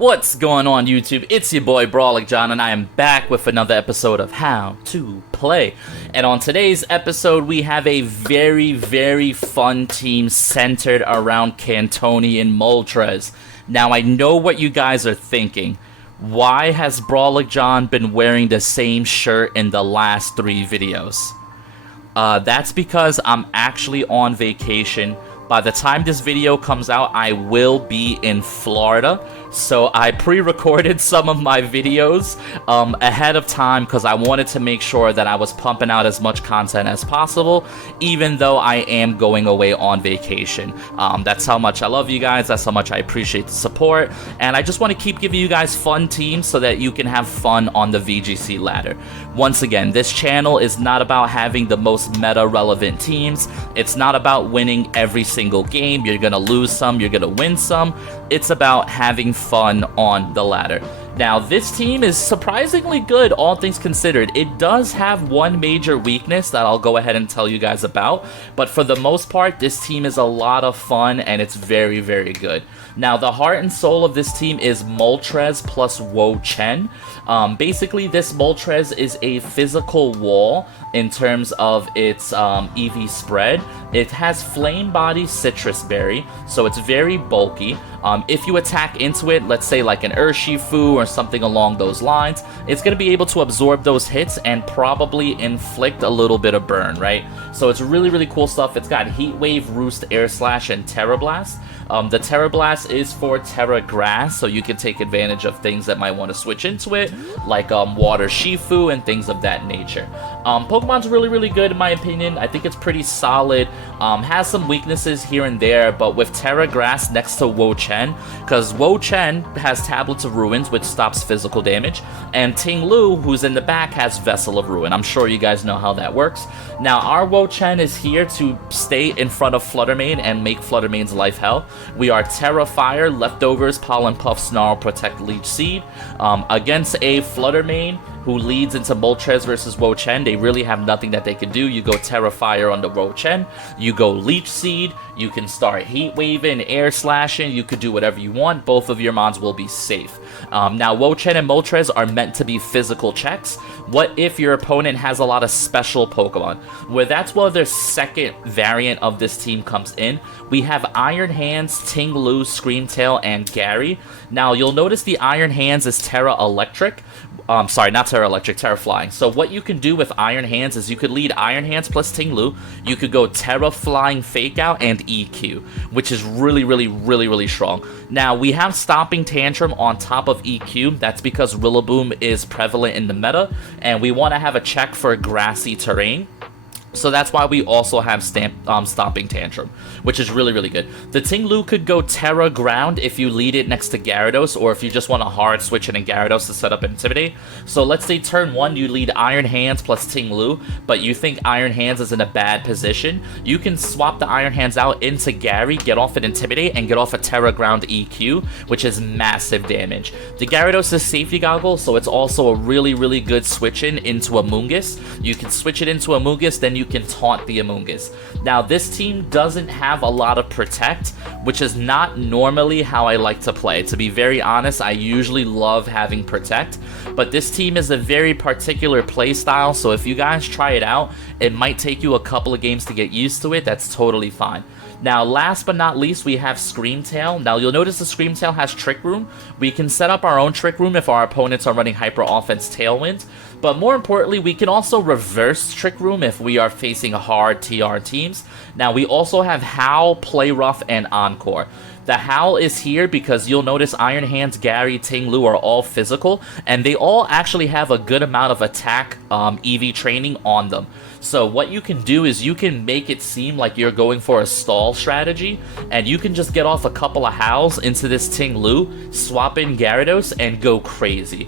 What's going on, YouTube? It's your boy Brawlic John, and I am back with another episode of How to Play. And on today's episode, we have a very fun team centered around Cantonian MOLTRES. Now, I know what you guys are thinking. Why has Brawlic John been wearing the same shirt in the last 3 videos? That's because I'm actually on vacation. By the time this video comes out, I will be in Florida, so I pre-recorded some of my videos ahead of time because I wanted to make sure that I was pumping out as much content as possible, even though I am going away on vacation. That's how much I love you guys, that's how much I appreciate the support, and I just want to keep giving you guys fun teams so that you can have fun on the VGC ladder. Once again, this channel is not about having the most meta-relevant teams. It's not about winning every single game. You're gonna lose some, you're gonna win some. It's about having fun on the ladder. Now, this team is surprisingly good, all things considered. It does have one major weakness that I'll go ahead and tell you guys about, but for the most part, this team is a lot of fun, and it's very good. Now, the heart and soul of this team is MOLTRES plus WO-CHIEN. Basically, this MOLTRES is a physical wall in terms of its EV spread. It has Flame Body Citrus Berry, so it's very bulky. If you attack into it, let's say like an Urshifu or something along those lines, it's going to be able to absorb those hits and probably inflict a little bit of burn, right? So it's really cool stuff. It's got Heat Wave, Roost, Air Slash, and Terra Blast. The Terra Blast is for Terra Grass, so you can take advantage of things that might want to switch into it, like Water Shifu and things of that nature. Pokemon's really good in my opinion. I think it's pretty solid. Has some weaknesses here and there, but with Terra Grass next to WO-CHIEN, because WO-CHIEN has Tablets of Ruins, which stops physical damage, and Ting Lu, who's in the back, has Vessel of Ruin. I'm sure you guys know how that works. Now, our WO-CHIEN is here to stay in front of Flutter Mane and make Flutter Mane's life hell. We are Terra Fire, Leftovers, Pollen Puff, Snarl, Protect, Leech Seed. Against a Flutter Mane who leads into MOLTRES versus WO-CHIEN, they really have nothing that they can do. You go Terra Fire on the WO-CHIEN, you go Leech Seed, you can start Heat Waving, Air Slashing, you could do whatever you want. Both of your mons will be safe. Now, WO-CHIEN and MOLTRES are meant to be physical checks. What if your opponent has a lot of special Pokemon? Where that's where their second variant of this team comes in. We have Iron Hands, Ting Lu, Screamtail, and Gary. Now, you'll notice the Iron Hands is Terra Electric. Sorry, not Terra Electric, Terra Flying. So what you can do with Iron Hands is you could lead Iron Hands plus Ting Lu. You could go Terra Flying Fake Out and EQ, which is really strong. Now, we have Stomping Tantrum on top of EQ. That's because Rillaboom is prevalent in the meta, and we want to have a check for grassy terrain. So that's why we also have Stomping Tantrum, which is really good. The Ting Lu could go Terra Ground if you lead it next to Gyarados, or if you just want a hard switch in a Gyarados to set up Intimidate. So let's say turn 1, you lead Iron Hands plus Ting Lu, but you think Iron Hands is in a bad position. You can swap the Iron Hands out into Gary, get off an Intimidate, and get off a Terra Ground EQ, which is massive damage. The Gyarados is Safety Goggle, so it's also a really good switch into Amoonguss. You can switch it into Amoonguss, then you can taunt the Amoonguss. Now, this team doesn't have a lot of Protect, which is not normally how I like to play. To be very honest, I usually love having Protect, but this team is a very particular play style, so if you guys try it out, it might take you a couple of games to get used to it. That's totally fine. Now, last but not least, we have Screamtail. Now, you'll notice the Screamtail has Trick Room. We can set up our own Trick Room if our opponents are running Hyper Offense Tailwind. But more importantly, we can also reverse Trick Room if we are facing hard TR teams. Now, we also have Howl, Play Rough, and Encore. The Howl is here because you'll notice Iron Hands, Gary, Ting Lu are all physical, and they all actually have a good amount of attack EV training on them. So what you can do is you can make it seem like you're going for a stall strategy, and you can just get off a couple of Howls into this Ting Lu, swap in Gyarados, and go crazy.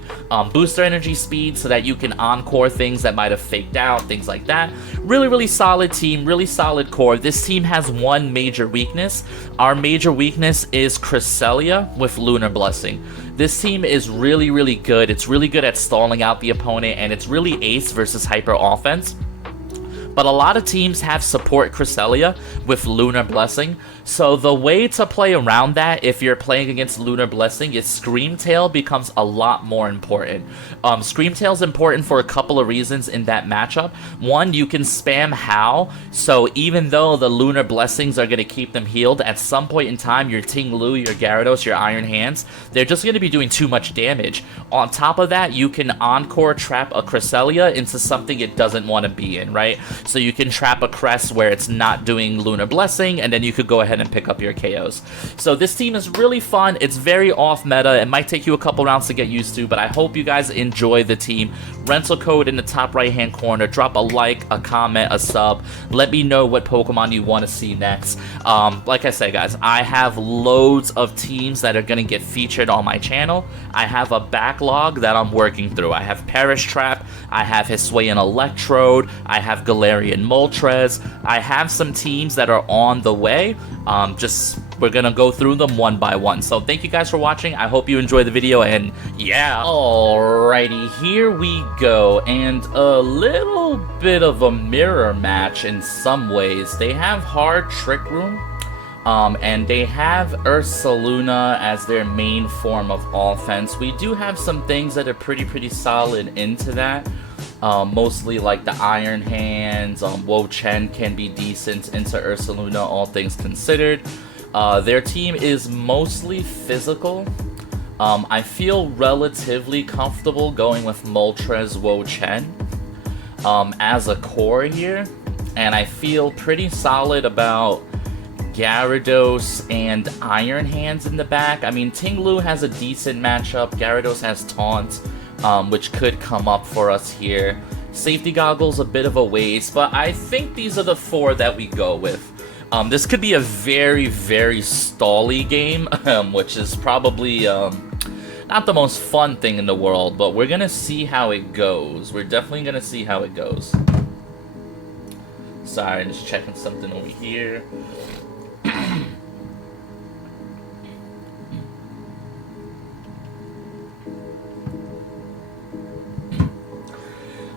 Boost their energy speed so that you can encore things that might have faked out, things like that. Really solid team, really solid core. This team has one major weakness. Our major weakness is Cresselia with Lunar Blessing. This team is really good. It's really good at stalling out the opponent, and it's really ace versus hyper offense. But a lot of teams have support Cresselia with Lunar Blessing. So the way to play around that, if you're playing against Lunar Blessing, is Screamtail becomes a lot more important. Screamtail's important for a couple of reasons in that matchup. One, you can spam Howl, so even though the Lunar Blessings are going to keep them healed, at some point in time, your Ting Lu, your Gyarados, your Iron Hands, they're just going to be doing too much damage. On top of that, you can Encore trap a Cresselia into something it doesn't want to be in, right? So you can trap a Crest where it's not doing Lunar Blessing, and then you could go ahead and pick up your KOs. So this team is really fun. It's very off meta. It might take you a couple rounds to get used to, but I hope you guys enjoy the team. Rental code in the top right hand corner. Drop a like, a comment, a sub. Let me know what Pokemon you want to see next. Like I said, guys, I have loads of teams that are going to get featured on my channel. I have a backlog that I'm working through. I have Perish Trap, I have Hisuian Electrode, I have Galarian Moltres. I have some teams that are on the way. We're gonna go through them one by one. So thank you guys for watching. I hope you enjoy the video, and yeah. Alrighty, here we go. And a little bit of a mirror match in some ways. They have Hard Trick Room, and they have Ursaluna as their main form of offense. We do have some things that are pretty solid into that. Mostly like the Iron Hands, WO-CHIEN can be decent into Ursaluna, all things considered. Their team is mostly physical. I feel relatively comfortable going with Moltres, WO-CHIEN as a core here. And I feel pretty solid about Gyarados and Iron Hands in the back. I mean, Ting Lu has a decent matchup. Gyarados has Taunt, which could come up for us here. Safety Goggles a bit of a waste, but I think these are the four that we go with. This could be a very stally game, which is probably not the most fun thing in the world, but we're gonna see how it goes. We're definitely gonna see how it goes. Sorry, just checking something over here.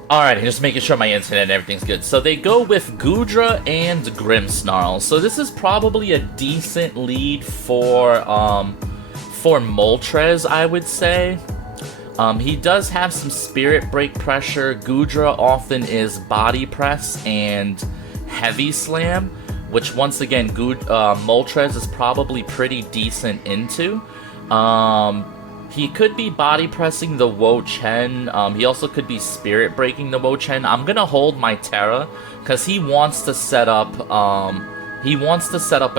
Alright, just making sure my internet and everything's good. So they go with Goodra and Grimmsnarl. So this is probably a decent lead for Moltres, I would say. He does have some Spirit Break pressure. Goodra often is Body Press and Heavy Slam, which once again, Moltres is probably pretty decent into. He could be body pressing the WO-CHIEN. He also could be spirit breaking the WO-CHIEN. I'm gonna hold my Terra because he wants to set up a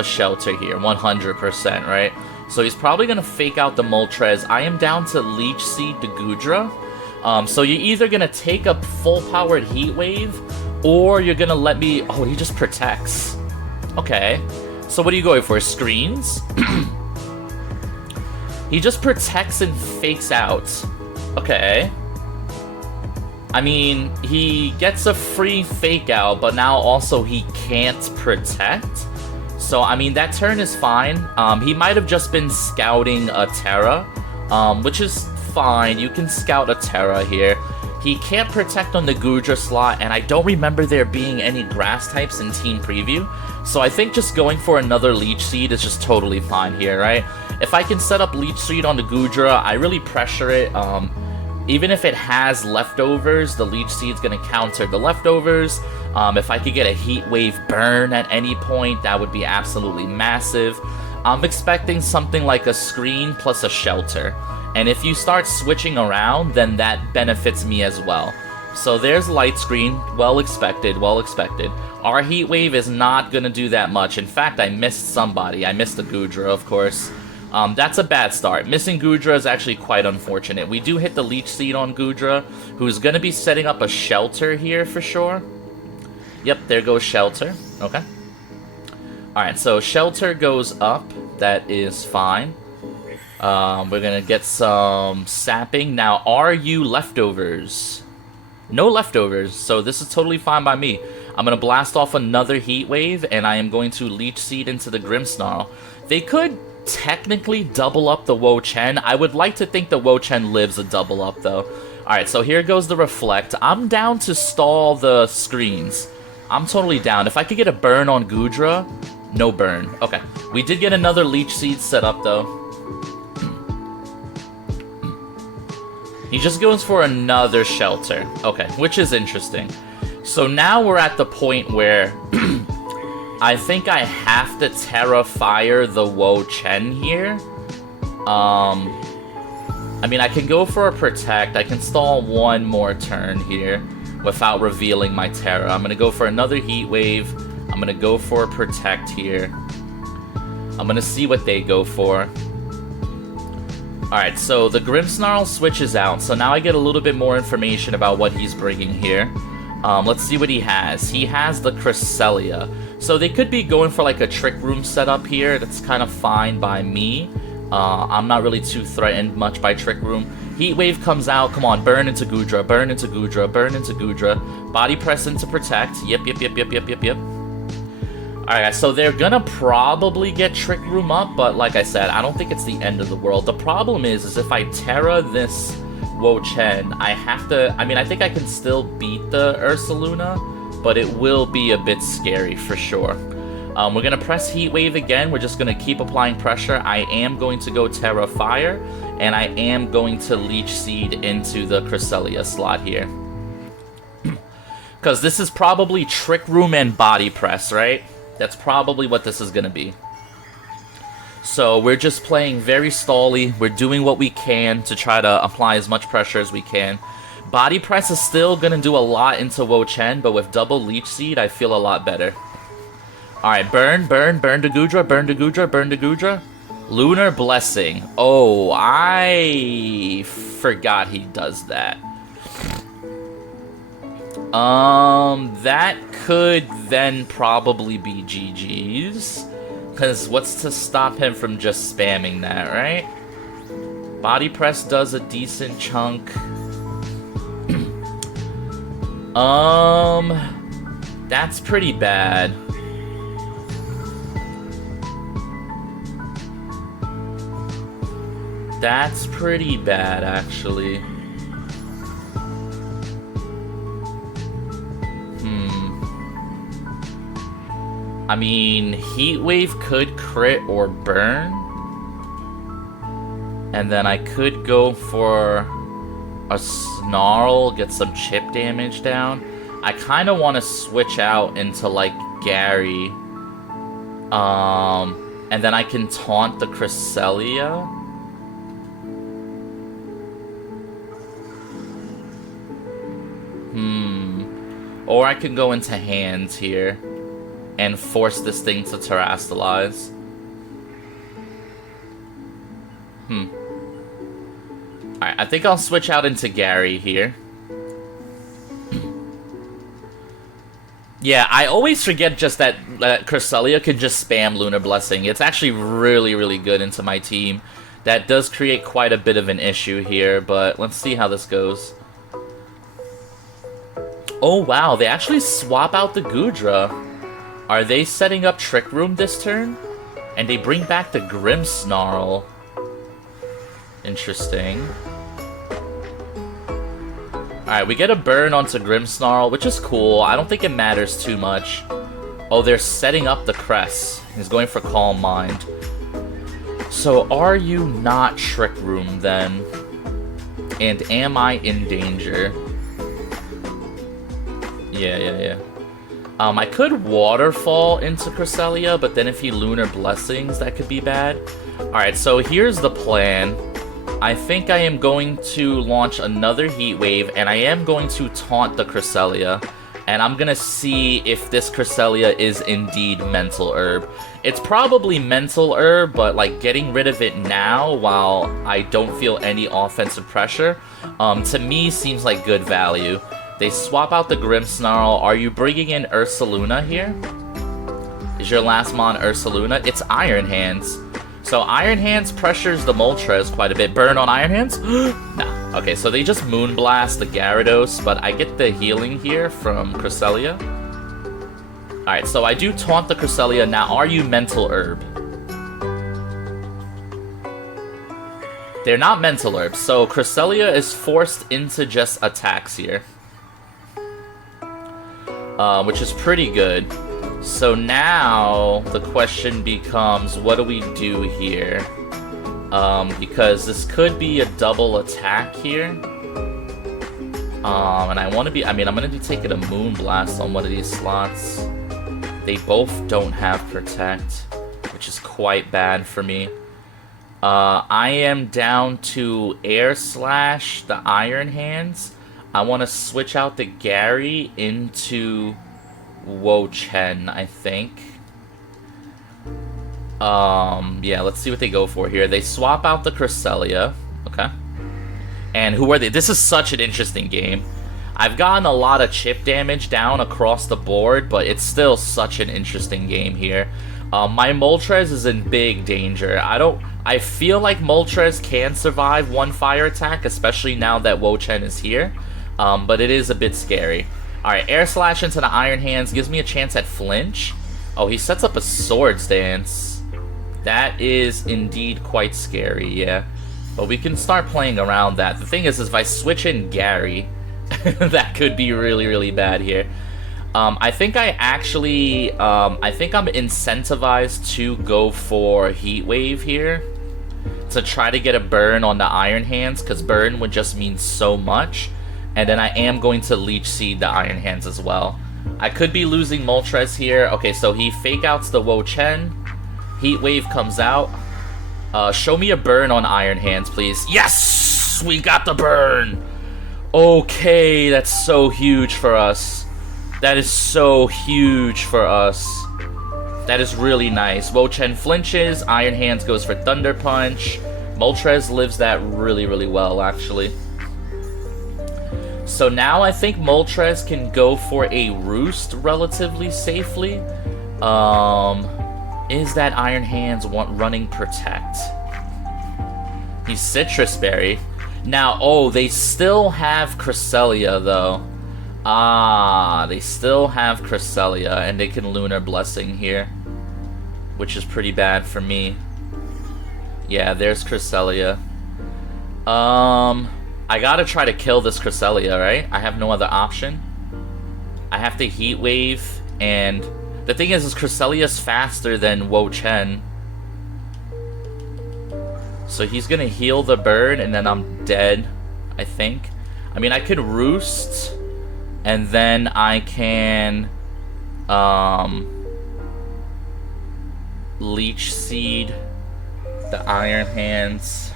shelter here, 100%, right? So he's probably gonna fake out the Moltres. I am down to Leech Seed the Goodra. So you're either gonna take a full powered Heat Wave, or you're gonna let me. Oh, he just protects. Okay. So what are you going for? Screens? He just protects and fakes out. Okay. I mean, he gets a free fake out, but now also he can't protect. So, I mean, that turn is fine. He might have just been scouting a Terra, which is fine. You can scout a Terra here. He can't protect on the Goodra slot, and I don't remember there being any grass types in Team Preview. So I think just going for another Leech Seed is just totally fine here, right? If I can set up Leech Seed on the Goodra, I really pressure it. Even if it has leftovers, the Leech Seed's gonna counter the leftovers. If I could get a Heat Wave burn at any point, that would be absolutely massive. I'm expecting something like a screen plus a shelter. And if you start switching around, then that benefits me as well. So there's Light Screen, well expected, well expected. Our Heat Wave is not gonna do that much. In fact, I missed somebody. I missed the Goodra, of course. That's a bad start. Missing Goodra is actually quite unfortunate. We do hit the Leech Seed on Goodra, who's gonna be setting up a shelter here for sure. Yep, there goes shelter. Okay. Alright, so shelter goes up. That is fine. We're gonna get some sapping. Now, are you leftovers? No leftovers, so this is totally fine by me. I'm gonna blast off another Heat Wave, and I am going to Leech Seed into the Grimmsnarl. They could technically double up the WO-CHIEN. I would like to think the WO-CHIEN lives a double up, though. Alright, so here goes the Reflect. I'm down to stall the screens. I'm totally down. If I could get a burn on Goodra, No burn. Okay. We did get another Leech Seed set up, though. He just goes for another Shelter. Okay, which is interesting. So now we're at the point where I think I have to Terra Fire the WO-CHIEN here. I mean, I can go for a Protect. I can stall one more turn here without revealing my Terra. I'm going to go for another Heat Wave. I'm going to go for a Protect here. I'm going to see what they go for. Alright, so the Grimmsnarl switches out, so now I get a little bit more information about what he's bringing here. Let's see what he has. He has the Cresselia. So they could be going for like a Trick Room setup here. That's kind of fine by me. I'm not really too threatened much by Trick Room. Heat Wave comes out. Come on, burn into Goodra, burn into Goodra, burn into Goodra. Body Press into Protect. Yep. Alright guys, so they're gonna probably get Trick Room up, but like I said, I don't think it's the end of the world. The problem is if I Terra this WO-CHIEN, I have to... I mean, I think I can still beat the Ursaluna, but it will be a bit scary for sure. We're gonna press Heat Wave again. We're just gonna keep applying pressure. I am going to go Terra Fire, and I am going to Leech Seed into the Cresselia slot here. Because this is probably Trick Room and Body Press, right? That's probably what this is going to be. So we're just playing very stally. We're doing what we can to try to apply as much pressure as we can. Body Press is still going to do a lot into WO-CHIEN, but with double Leech Seed, I feel a lot better. Alright, burn to Goodra, burn to Goodra, burn to Goodra. Lunar Blessing. Oh, I forgot he does that. That could then probably be GG's. Because what's to stop him from just spamming that, right? Body Press does a decent chunk. That's pretty bad. That's pretty bad, actually. I mean, Heat Wave could crit or burn. And then I could go for a Snarl, get some chip damage down. I kind of want to switch out into, like, Gary. And then I can taunt the Cresselia. Or I can go into Hands here and force this thing to Terrastalize. Alright, I think I'll switch out into Gary here. Yeah, I always forget just that Cresselia can just spam Lunar Blessing. It's actually really, really good into my team. That does create quite a bit of an issue here, but let's see how this goes. Oh wow, they actually swap out the Goodra. Are they setting up Trick Room this turn? And they bring back the Grimmsnarl. Interesting. Alright, we get a burn onto Grimmsnarl, which is cool. I don't think it matters too much. Oh, they're setting up the Crest. He's going for Calm Mind. So, are you not Trick Room, then? And am I in danger? Yeah. I could Waterfall into Cresselia, but then if he Lunar Blessings, that could be bad. Alright, so here's the plan. I think I am going to launch another Heat Wave, and I am going to taunt the Cresselia. And I'm gonna see if this Cresselia is indeed Mental Herb. It's probably Mental Herb, but like getting rid of it now while I don't feel any offensive pressure, to me seems like good value. They swap out the Grimmsnarl. Are you bringing in Ursaluna here? Is your last mon Ursaluna? It's Iron Hands. So Iron Hands pressures the Moltres quite a bit. Burn on Iron Hands? Nah. Okay, so they just Moonblast the Gyarados, but I get the healing here from Cresselia. Alright, so I do taunt the Cresselia. Now, are you Mental Herb? They're not Mental Herb, so Cresselia is forced into just attacks here. Which is pretty good. So now the question becomes, what do we do here? Because this could be a double attack here. And I want to be, I'm going to be taking a Moonblast on one of these slots. They both don't have Protect, which is quite bad for me. I am down to Air Slash the Iron Hands. I want to switch out the Gary into WO-CHIEN, I think. Yeah, let's see what they go for here. They swap out the Cresselia. Okay. And who are they? This is such an interesting game. I've gotten a lot of chip damage down across the board, but it's still such an interesting game here. My Moltres is in big danger. I feel like Moltres can survive one fire attack, especially now that WO-CHIEN is here. But it is a bit scary. Alright, Air Slash into the Iron Hands gives me a chance at Flinch. Oh, he sets up a Swords Dance. That is indeed quite scary, yeah. But we can start playing around that. The thing is if I switch in Gary, that could be really, really bad here. I think I actually, I think I'm incentivized to go for Heat Wave here to try to get a burn on the Iron Hands, because burn would just mean so much. And then I am going to Leech Seed the Iron Hands as well. I could be losing Moltres here. Okay, so he fake outs the WO-CHIEN. Heat Wave comes out. Show me a burn on Iron Hands, please. Yes! We got the burn! Okay, that's so huge for us. That is so huge for us. That is really nice. WO-CHIEN flinches. Iron Hands goes for Thunder Punch. Moltres lives that really, really well, actually. So now I think Moltres can go for a Roost relatively safely. Is that Iron Hands running Protect? He's Citrus Berry. Now, oh, they still have Cresselia, though. Ah, they still have Cresselia, and they can Lunar Blessing here, which is pretty bad for me. Yeah, there's Cresselia. I gotta try to kill this Cresselia, right? I have no other option. I have to Heat Wave, and the thing is Cresselia's faster than WO-CHIEN. So he's gonna heal the burn, and then I'm dead, I think. I mean, I could Roost, and then I can Leech Seed the Iron Hands.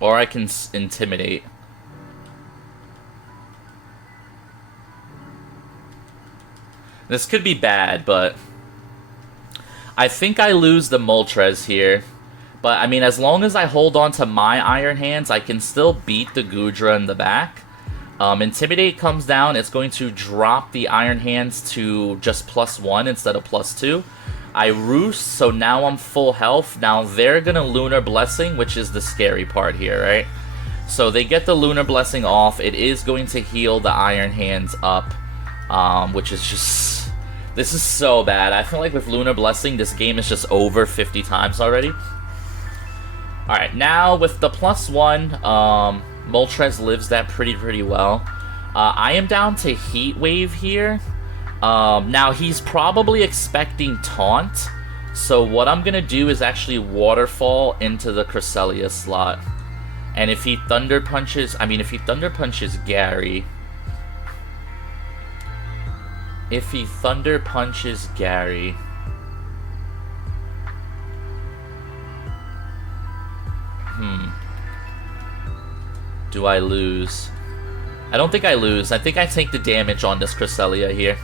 Or I can Intimidate. This could be bad, but I think I lose the Moltres here. But, I mean, as long as I hold on to my Iron Hands, I can still beat the Goodra in the back. Intimidate comes down. It's going to drop the Iron Hands to just +1 instead of +2. I Roost, so now I'm full health. Now they're gonna Lunar Blessing, which is the scary part here, right? So they get the Lunar Blessing off. It is going to heal the Iron Hands up, which is just... This is so bad. I feel like with Lunar Blessing, this game is just over 50 times already. Alright, now with the +1, Moltres lives that pretty well. I am down to Heat Wave here. Now he's probably expecting Taunt, so what I'm gonna do is actually Waterfall into the Cresselia slot. And if he Thunder Punches, if he Thunder Punches Gary... If he Thunder Punches Gary... Do I lose? I don't think I lose. I think I take the damage on this Cresselia here.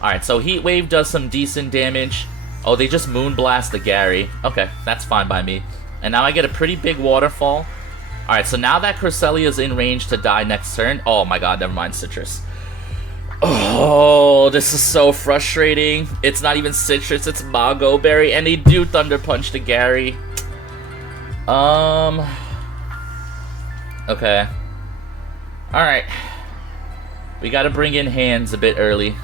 Alright, so Heat Wave does some decent damage. Oh, they just Moonblast the Gary. Okay, that's fine by me. And now I get a pretty big Waterfall. Alright, so now that Cresselia is in range to die next turn... Oh my god, never mind, Citrus. Oh, this is so frustrating. It's not even Citrus, it's Mago Berry, and they do Thunder Punch the Gary. Okay. Alright. We gotta bring in hands a bit early.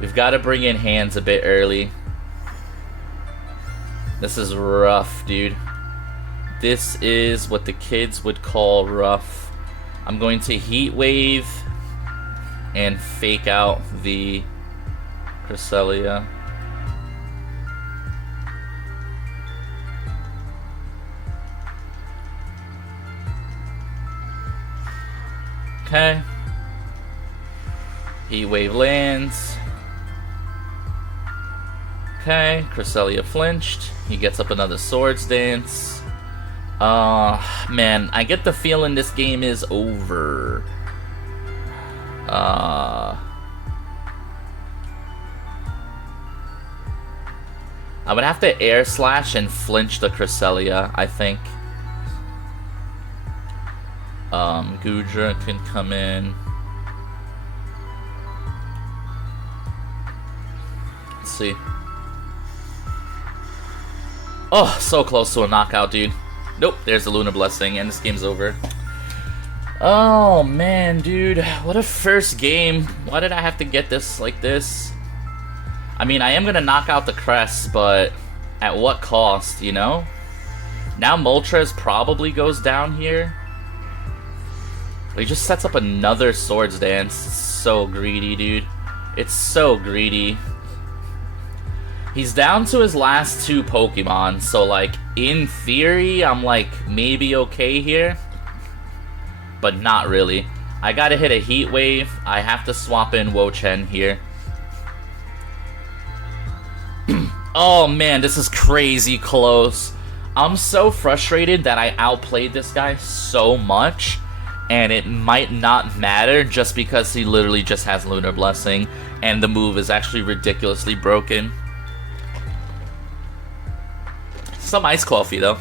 We've gotta bring in hands a bit early. This is rough, dude. This is what the kids would call rough. I'm going to Heat Wave and fake out the Cresselia. Okay. Heat Wave lands. Okay, Cresselia flinched. He gets up another Swords Dance. Man, I get the feeling this game is over. I would have to Air Slash and flinch the Cresselia, I think. Gudra can come in. Let's see. Oh, so close to a knockout, dude. Nope, there's the Lunar Blessing, and this game's over. Oh, man, dude. What a first game. Why did I have to get this like this? I mean, I am gonna knock out the Crest, but at what cost, you know? Now Moltres probably goes down here. He just sets up another Swords Dance. It's so greedy, dude. It's so greedy. He's down to his last 2 Pokemon, so, like, in theory, I'm, like, maybe okay here. But not really. I gotta hit a Heat Wave. I have to swap in WO-CHIEN here. Oh, man, this is crazy close. I'm so frustrated that I outplayed this guy so much, and it might not matter just because he literally just has Lunar Blessing, and the move is actually ridiculously broken. Some ice coffee, though.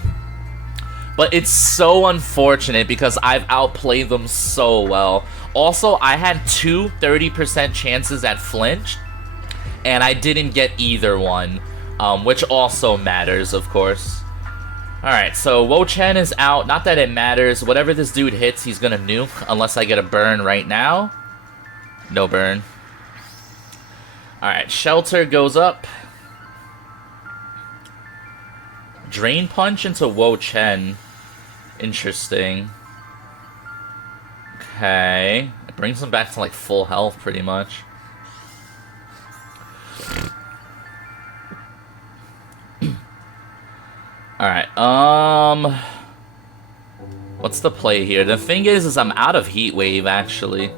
But it's so unfortunate because I've outplayed them so well. Also, I had 2 30% chances at flinch, and I didn't get either one, which also matters, of course. Alright, so WO-CHIEN is out. Not that it matters. Whatever this dude hits, he's gonna nuke, unless I get a burn right now. No burn. Alright, Shelter goes up. Drain Punch into WO-CHIEN. Interesting. Okay. It brings him back to, like, full health, pretty much. Alright, what's the play here? The thing is I'm out of Heat Wave, actually.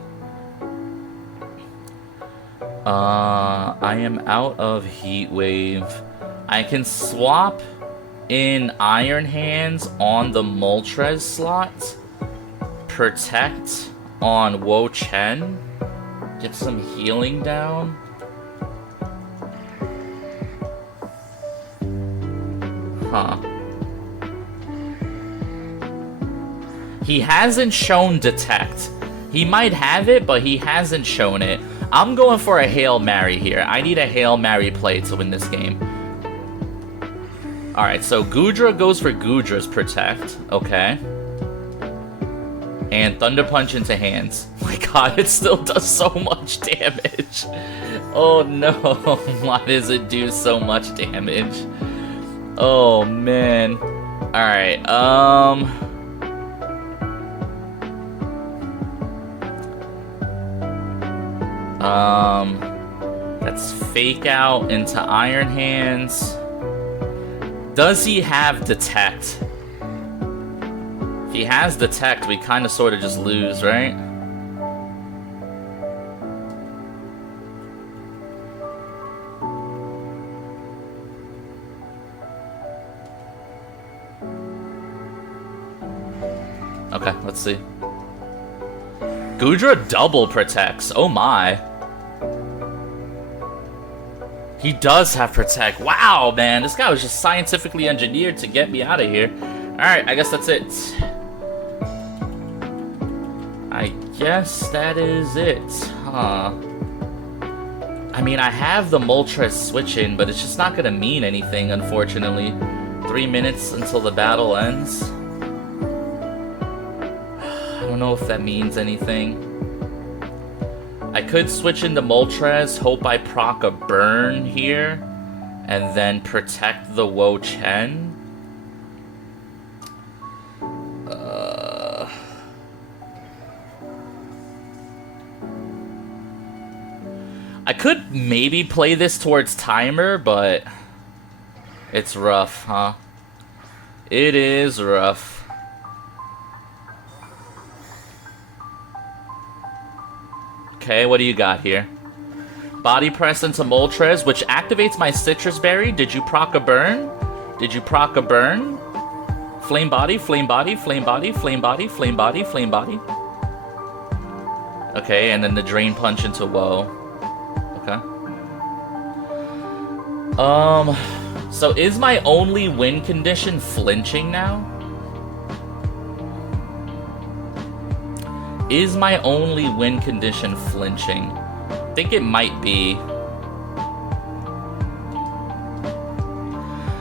I am out of Heat Wave. I can swap in Iron Hands on the Moltres slot. Protect on WO-CHIEN. Get some healing down. Huh. He hasn't shown Detect. He might have it, but he hasn't shown it. I'm going for a Hail Mary here. I need a Hail Mary play to win this game. Alright, so Gudra goes for Gudra's Protect. Okay. And Thunder Punch into hands. Oh my god, it still does so much damage. Oh no, why does it do so much damage? Oh man. Alright, let's fake out into Iron Hands. Does he have Detect? If he has Detect, we kind of sort of just lose, right? Okay, let's see. Gudra double protects. Oh my. He does have Protect. Wow, man. This guy was just scientifically engineered to get me out of here. Alright, I guess that's it. I guess that is it, huh? I mean, I have the Moltres switch in, but it's just not gonna mean anything, unfortunately. 3 minutes until the battle ends. I don't know if that means anything. I could switch into Moltres, hope I proc a burn here, and then protect the WO-CHIEN. I could maybe play this towards timer, but it's rough, huh? It is rough. Okay, what do you got here? Body press into Moltres, which activates my citrus berry. Did you proc a burn? Did you proc a burn? Flame body, flame body, flame body, flame body, flame body, flame body. Okay, and then the drain punch into Woe. Okay. So is my only win condition flinching now? Is my only win condition flinching? I think it might be.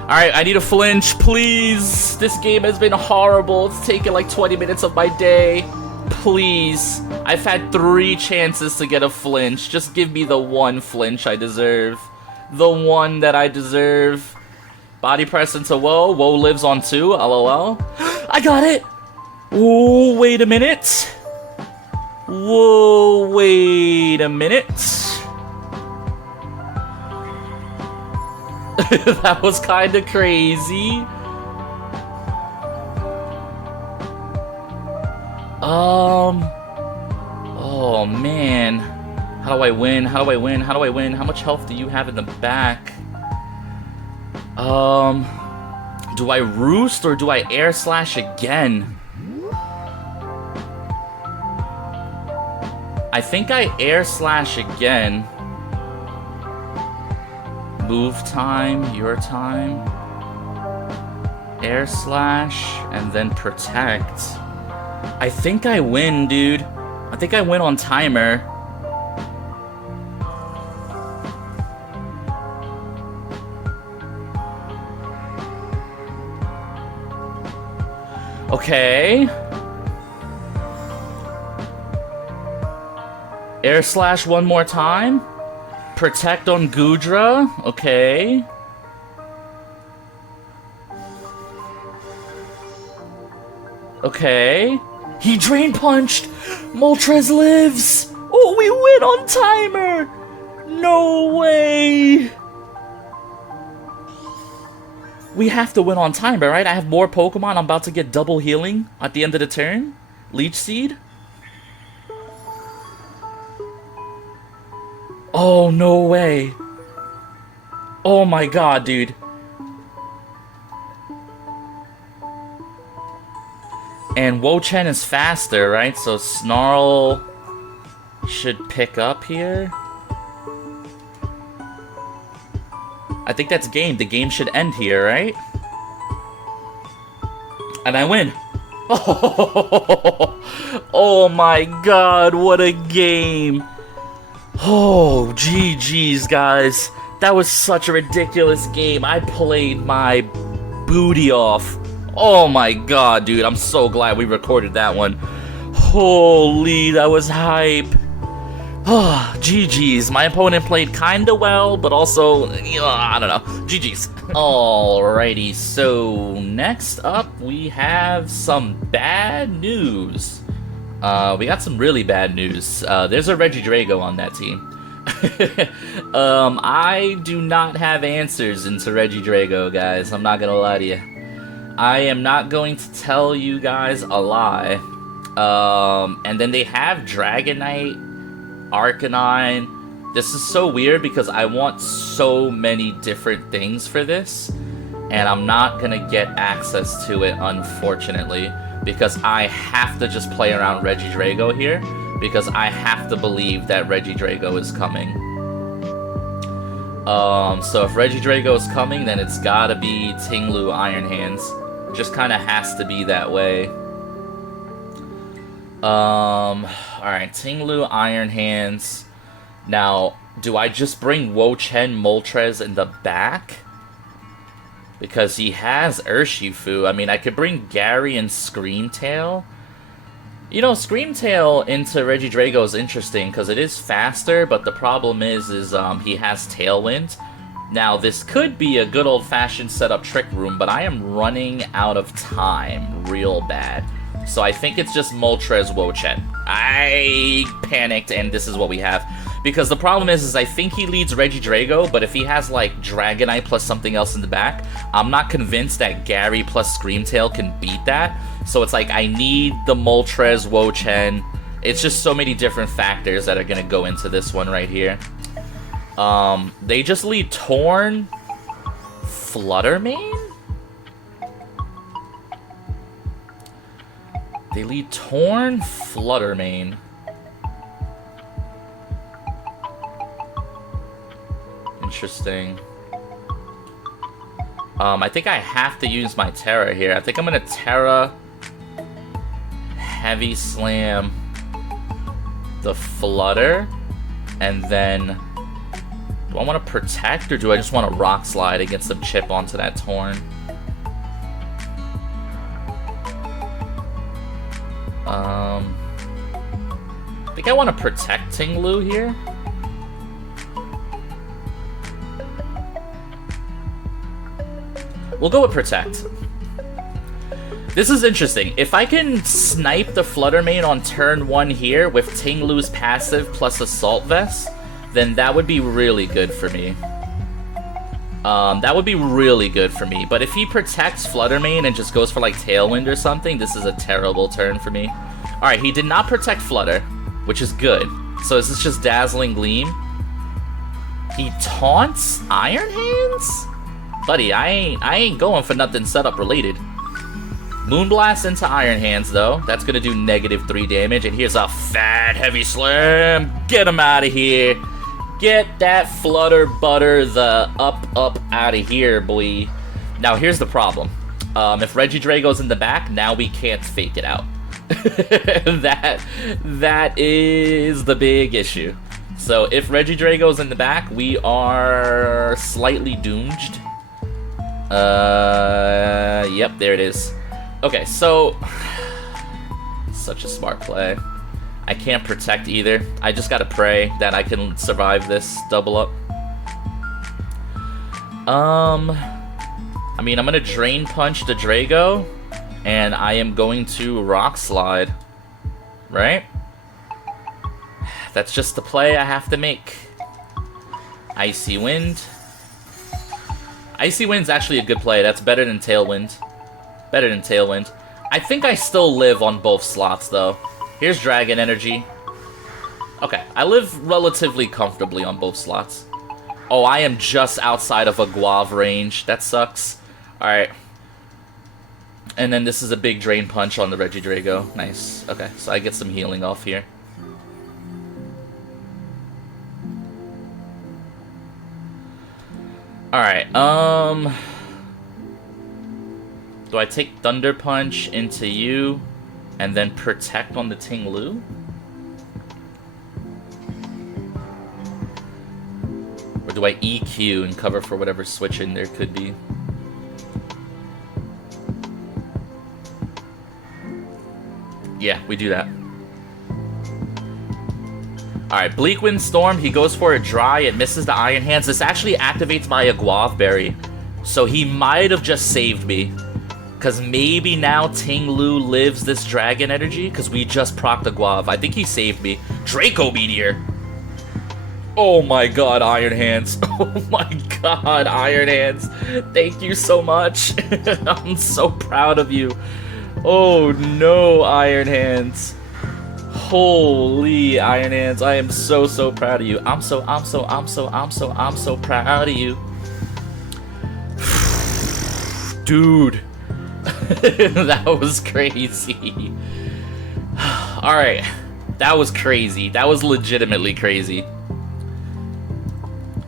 Alright, I need a flinch, please. This game has been horrible. It's taken like 20 minutes of my day. Please. I've had 3 chances to get a flinch. Just give me the one flinch I deserve. The one that I deserve. Body press into Woe. Woe lives on 2. LOL. I got it! Oh, wait a minute. Whoa, wait a minute. That was kind of crazy. Oh man. How do I win? How do I win? How do I win? How much health do you have in the back? Do I roost or do I air slash again? I think I air slash again. Move time, your time. Air slash, and then protect. I think I win, dude. I think I win on timer. Okay. Air slash one more time. Protect on Gudra. Okay. Okay. He drain punched. Moltres lives. Oh, we win on timer. No way. We have to win on timer, right? I have more Pokemon. I'm about to get double healing at the end of the turn. Leech Seed. Oh, no way. Oh my god, dude. And WO-CHIEN is faster, right? So Snarl should pick up here. I think that's game. The game should end here, right? And I win. Oh my god, what a game. Oh, GG's, guys. That was such a ridiculous game. I played my booty off. Oh my god, dude. I'm so glad we recorded that one. Holy, that was hype. Oh, GG's. My opponent played kinda well, but also, I don't know. GG's. Alrighty, so next up we have some bad news. We got some really bad news. There's a Regidrago on that team. I do not have answers into Regidrago, guys. I'm not gonna lie to you. I am not going to tell you guys a lie. And then they have Dragonite, Arcanine. This is so weird because I want so many different things for this, and I'm not gonna get access to it, unfortunately, because I have to just play around Regidrago here, because I have to believe that Regidrago is coming. So if Regidrago is coming, then it's gotta be Tinglu Iron Hands. Just kinda has to be that way. Alright, Tinglu Iron Hands. Now, do I just bring WO-CHIEN Moltres in the back? Because he has Urshifu. I mean, I could bring Gary and Screamtail. You know, Screamtail into Regidrago is interesting because it is faster, but the problem is he has Tailwind. Now, this could be a good old-fashioned setup Trick Room, but I am running out of time real bad. So I think it's just Moltres WO-CHIEN. I panicked, and this is what we have. Because the problem is I think he leads Regidrago, but if he has, like, Dragonite plus something else in the back, I'm not convinced that Gary plus Screamtail can beat that. So it's like, I need the Moltres, WO-CHIEN. It's just so many different factors that are going to go into this one right here. They just lead Torn, Fluttermane? They lead Torn, Fluttermane. Interesting. I think I have to use my Terra here. I think I'm gonna Terra Heavy Slam the Flutter, and then do I want to protect or do I just want to Rock Slide and get some chip onto that Torn? I think I want to protect Tinglu here. We'll go with protect. This is interesting. If I can snipe the Fluttermane on turn 1 here with Tinglu's passive plus Assault Vest, then that would be really good for me. That would be really good for me. But if he protects Fluttermane and just goes for like Tailwind or something, this is a terrible turn for me. Alright, he did not protect Flutter, which is good. So is this just Dazzling Gleam? He taunts Iron Hands? Buddy, I ain't going for nothing setup related. Moonblast into Iron Hands, though. That's gonna do -3 damage. And here's a fat Heavy Slam. Get him out of here. Get that Flutter Butter the up out of here, boy. Now, here's the problem. If Regidrago's in the back, now we can't fake it out. That is the big issue. So if Regidrago's in the back, we are slightly doomed. Yep, there it is. Okay, so such a smart play. I can't protect either. I just gotta pray that I can survive this double up. I mean, I'm gonna Drain Punch the Drago, and I am going to Rock Slide, right? That's just the play I have to make. Icy Wind. Icy Wind's actually a good play. That's better than Tailwind. Better than Tailwind. I think I still live on both slots, though. Here's Dragon Energy. Okay, I live relatively comfortably on both slots. Oh, I am just outside of a Guave range. That sucks. Alright. And then this is a big Drain Punch on the Regidrago. Nice. Okay, so I get some healing off here. Alright, do I take Thunder Punch into you and then protect on the Tinglu? Or do I EQ and cover for whatever switch in there could be? Yeah, we do that. Alright, Bleak Wind Storm, he goes for a dry, it misses the Iron Hands. This actually activates my Guave Berry. So he might have just saved me. Because maybe now Tinglu lives this Dragon Energy, because we just procced the Guave. I think he saved me. Draco Meteor! Oh my god, Iron Hands. Oh my god, Iron Hands. Thank you so much. I'm so proud of you. Oh no, Iron Hands. Holy Iron Hands, I am so proud of you. I'm so proud of you. Dude. That was crazy. Alright. That was crazy. That was legitimately crazy.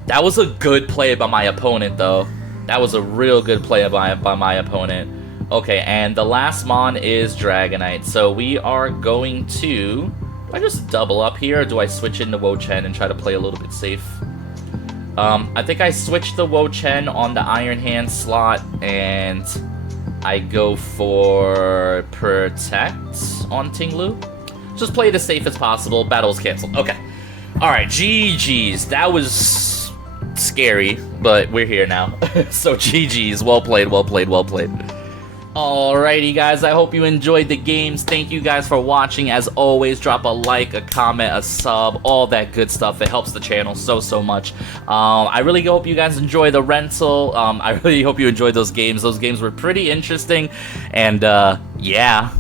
That was a good play by my opponent, though. That was a real good play by my opponent. Okay, and the last mon is Dragonite. So we are going to... Do I just double up here, or do I switch into WO-CHIEN and try to play a little bit safe? I think I switched the WO-CHIEN on the Iron Hand slot, and I go for Protect on Tinglu. Just play it as safe as possible. Battle's canceled. Okay. Alright, GG's. That was scary, but we're here now. So GG's. Well played, well played, well played. Alrighty guys, I hope you enjoyed the games. Thank you guys for watching. As always, drop a like, a comment, a sub, all that good stuff. It helps the channel so much. I really hope you guys enjoy the rental. I really hope you enjoyed those games. Those games were pretty interesting. And yeah.